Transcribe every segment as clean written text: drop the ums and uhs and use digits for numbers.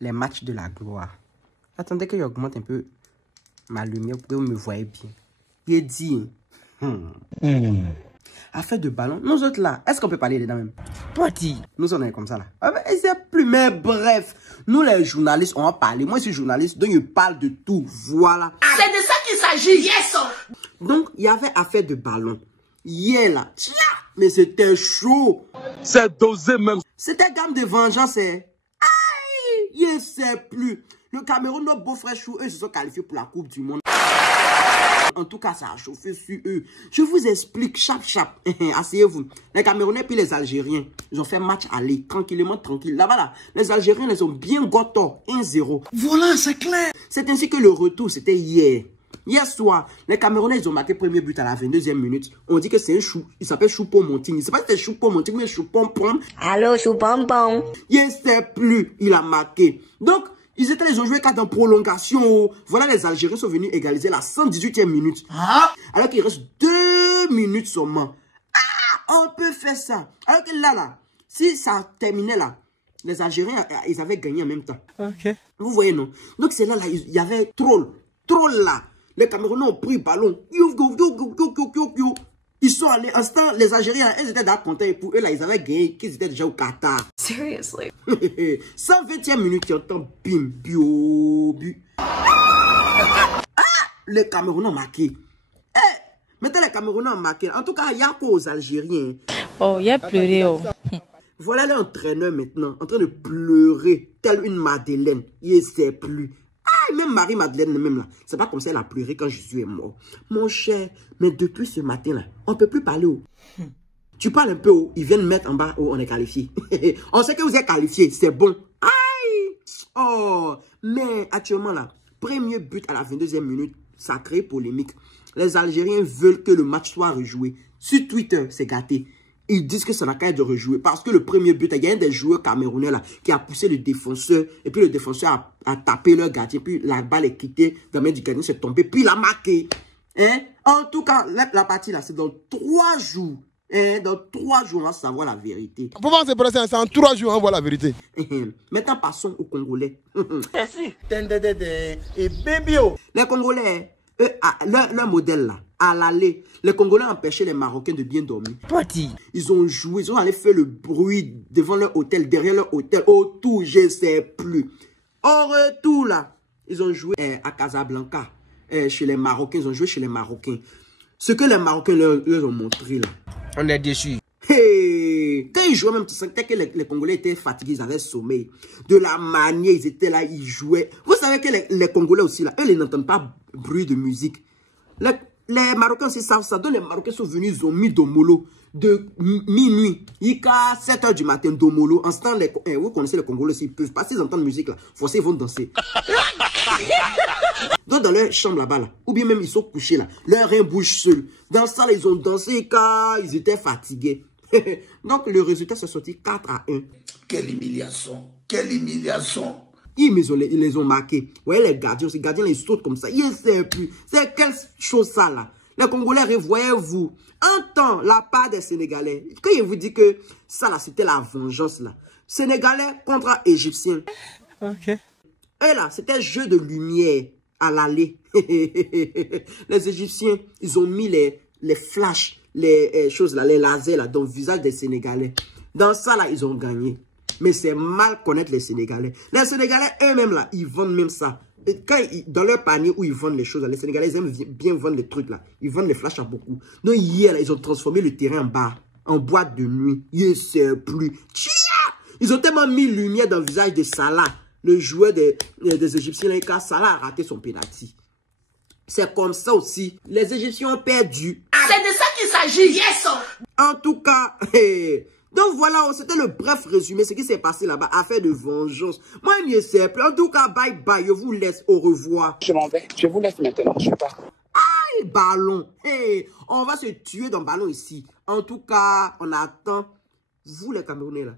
Les matchs de la gloire. Attendez que j'augmente un peu ma lumière pour que vous me voyez bien. Il dit. Affaire de ballon. Nous autres là, est-ce qu'on peut parler dedans même? Parti. Nous on est comme ça là. C'est plus, mais bref. Nous les journalistes, on va parler. Moi je suis journaliste, donc je parle de tout. Voilà. C'est de ça qu'il s'agit, yes! Donc il y avait affaire de ballon. Hier là, mais c'était chaud. C'est dosé même. C'était gamme de vengeance. Aïe, je sais plus. Le Cameroun, nos beaux-frères chou, eux se sont qualifiés pour la Coupe du Monde. En tout cas, ça a chauffé sur eux. Je vous explique, chap. Asseyez-vous. Les Camerounais puis les Algériens, ils ont fait match aller, tranquillement, tranquille. Là-bas, là, les Algériens, les ont bien goto, 1-0. Voilà, c'est clair. C'est ainsi que le retour, c'était hier. Hier soir, les Camerounais, ils ont marqué premier but à la 22e minute. On dit que c'est un chou. Il s'appelle Choupo-Moting. Je sais pas si c'est Choupo-Moting, mais Choupo-Pom. Allô, Choupo-Pom. Je ne sais plus. Il a marqué. Donc, ils ont joué 4 en prolongation. Voilà, les Algériens sont venus égaliser la 118e minute. Alors qu'il reste 2 minutes seulement. On peut faire ça. Alors que là, si ça terminait là, les Algériens, ils avaient gagné en même temps. Ok. Vous voyez, non? Donc, c'est là, il y avait troll. Troll là. Les Camerounais ont pris le ballon. Ils sont allés. En ce temps, les Algériens, ils étaient dans le et pour eux, là, ils avaient gagné, qu'ils étaient déjà au Qatar. Seriously? 120e minute, tu entends bim, bio. Les Camerounais ont marqué. Maintenant, les Camerounais ont marqué. En tout cas, il y a quoi aux Algériens? Oh, il a pleuré, oh. Voilà l'entraîneur maintenant, en train de pleurer, telle une Madeleine. Il ne sait plus. Même Marie-Madeleine, même là, c'est pas comme ça elle a pleuré quand Jésus est mort. Mon cher, mais depuis ce matin-là, on ne peut plus parler. Tu parles un peu, ils viennent mettre en bas où on est qualifié. On sait que vous êtes qualifié, c'est bon. Aïe! Oh! Mais actuellement là, premier but à la 22e minute, ça crée polémique. Les Algériens veulent que le match soit rejoué. Sur Twitter, c'est gâté. Ils disent que ça n'a qu'à être de rejouer. Parce que le premier but, il y a un des joueurs camerounais là qui a poussé le défenseur. Et puis le défenseur a tapé leur gardien. Puis la balle est quittée. La main du gardien s'est tombée. Puis il a marqué. En tout cas, la partie là, c'est dans 3 jours. Dans 3 jours, on va savoir la vérité. Pourquoi c'est pressé? C'est en 3 jours, on voit la vérité. Maintenant, passons aux Congolais. Merci. Et bébio. Les Congolais, leur modèle là. À l'aller, les Congolais empêchaient les Marocains de bien dormir. Parti. Ils ont joué, ils ont allé faire le bruit devant leur hôtel, derrière leur hôtel, autour, je ne sais plus. Au retour là, ils ont joué à Casablanca, chez les Marocains, ils ont joué chez les Marocains. Ce que les Marocains leur ont montré là. On est déçus. Hey, quand ils jouaient même, tu sentais que les Congolais étaient fatigués, ils avaient sommeil. De la manière, ils étaient là, ils jouaient. Vous savez que les Congolais aussi là, eux, ils n'entendent pas bruit de musique. Les Marocains, c'est ça. Donc, les Marocains sont venus, ils ont mis Domolo de minuit. Jusqu'à 7 h du matin, Domolo. En ce temps, vous connaissez les Congolais, s'ils peuvent pas, s'ils entendent musique, là, forcément, ils vont danser. Donc, dans leur chambre là-bas, là, ou bien même, ils sont couchés là. Leur rein bouge seul. Dans ça, là, ils ont dansé car ils étaient fatigués. Donc, le résultat s'est sorti 4-1. Quelle humiliation. Quelle humiliation. Ils les ont marqués. Vous voyez les gardiens, ces gardiens, ils sautent comme ça. Ils ne savent plus. C'est quelle chose ça là? Les Congolais, voyez-vous, entend la part des Sénégalais. Quand il vous dit que ça là, c'était la vengeance là. Sénégalais contre Égyptiens. Ok. Et là, c'était jeu de lumière à l'aller. Les Égyptiens, ils ont mis les flashs, les choses là, les lasers là, dans le visage des Sénégalais. Dans ça là, ils ont gagné. Mais c'est mal connaître les Sénégalais. Les Sénégalais eux-mêmes, là, ils vendent même ça. Et quand dans leur panier où ils vendent les choses, là, les Sénégalais, ils aiment bien vendre les trucs, là. Ils vendent les flashs à beaucoup. Donc, hier, là, ils ont transformé le terrain en bar, en boîte de nuit. Je ne sais plus. Tchia! Ils ont tellement mis lumière dans le visage de Salah, le joueur des Égyptiens, là, car Salah a raté son penalty. C'est comme ça aussi. Les Égyptiens ont perdu. C'est de ça qu'il s'agit, yes! En tout cas, donc voilà, c'était le bref résumé, ce qui s'est passé là-bas, affaire de vengeance. Moi, il me sais plus. En tout cas, bye bye, je vous laisse, au revoir. Je m'en vais, je vous laisse maintenant, je pars. Aïe, ballon. Hey, on va se tuer dans le ballon ici. En tout cas, on attend, vous les Camerounais là,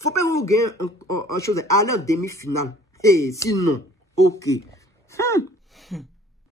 faut pas vous gagner en chose, aller en demi-finale. Hey, sinon, ok.